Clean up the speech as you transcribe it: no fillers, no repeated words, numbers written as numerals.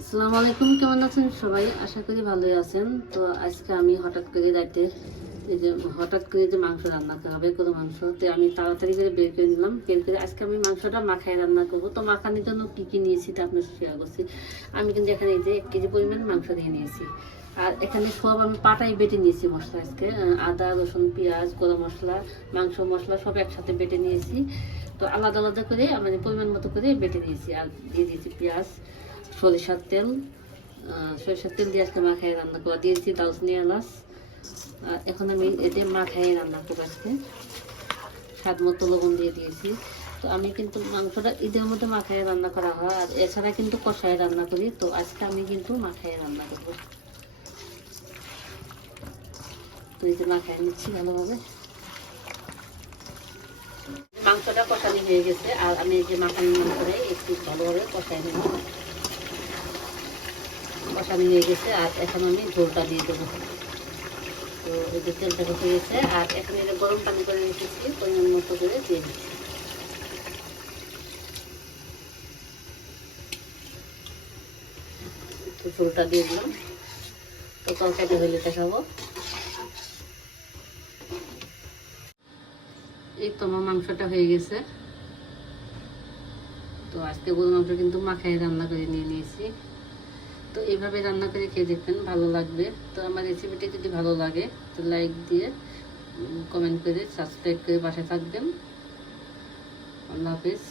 আসসালামু আলাইকুম, কেমন আছেন সবাই? আশা করি ভালোই আছেন। তো আজকে আমি হঠাৎ করে রাতে হঠাৎ করে যে মাংস রান্না করা হবে, গরু মাংস, তো আমি তাড়াতাড়ি করে বের করে নিলাম। বের করে আজকে আমি মাংসটা মাখায় রান্না করবো। তো মাখানোর জন্য কী কী নিয়েছি তা আপনার শেয়ার করছি। আমি কিন্তু এখানে এই যে 1 কেজি পরিমাণ মাংস দিয়ে নিয়েছি। আর এখানে সব আমি পাটাই বেটে নিয়েছি মশলা আজকে। আদা, রসুন, পেঁয়াজ, গরম মশলা, মাংস মশলা সব একসাথে বেটে নিয়েছি। তো আলাদা আলাদা করে মানে পরিমাণ মতো করে বেটে নিয়েছি। আর দিয়ে দিয়েছি পেঁয়াজ, সরিষার তেল। সরিষার তেল দিয়ে আজকে মাখায় রান্না করবো। দিয়েছি দারচিনি, এলাচ। এখন আমি এতে মাখায় রান্না করবো আজকে। স্বাদ মতো লবণ দিয়ে দিয়েছি। তো আমি কিন্তু মাংসটা ঈদের মধ্যে মাখায় রান্না করা হয়, আর এছাড়া কিন্তু কষায় রান্না করি। তো আজকে আমি কিন্তু মাখায় রান্না করবো। তো এই যে মাখায় নিচ্ছি ভালোভাবে। মাংসটা কষানি হয়ে গেছে, আর আমি এই যে মাখানো করে একটু ভালোভাবে কষাই নেব। কষানি হয়ে গেছে, আর এখন আমি ঝোলটা দিয়ে দেবো। তো এই যে তেলটা ঢুকে গেছে, আর এখানে যে গরম পানি করে রেখেছি পরিমাণ মতো করে দিয়ে দিচ্ছি। তো ঝোলটা দিয়ে দিলাম। তো তরকারি হইলে দেখাবো। এই তো আমার মাংসটা হয়ে গেছে। তো আজকে গরু মাংস কিন্তু মাখায় রান্না করে নিয়ে নিয়েছি। তো এইভাবে রান্না করে খেয়ে দেখবেন, ভালো লাগবে। তো আমার রেসিপিটি যদি ভালো লাগে তো লাইক দিয়ে, কমেন্ট করে, সাবস্ক্রাইব করে পাশে থাকবেন। আল্লাহ হাফেজ।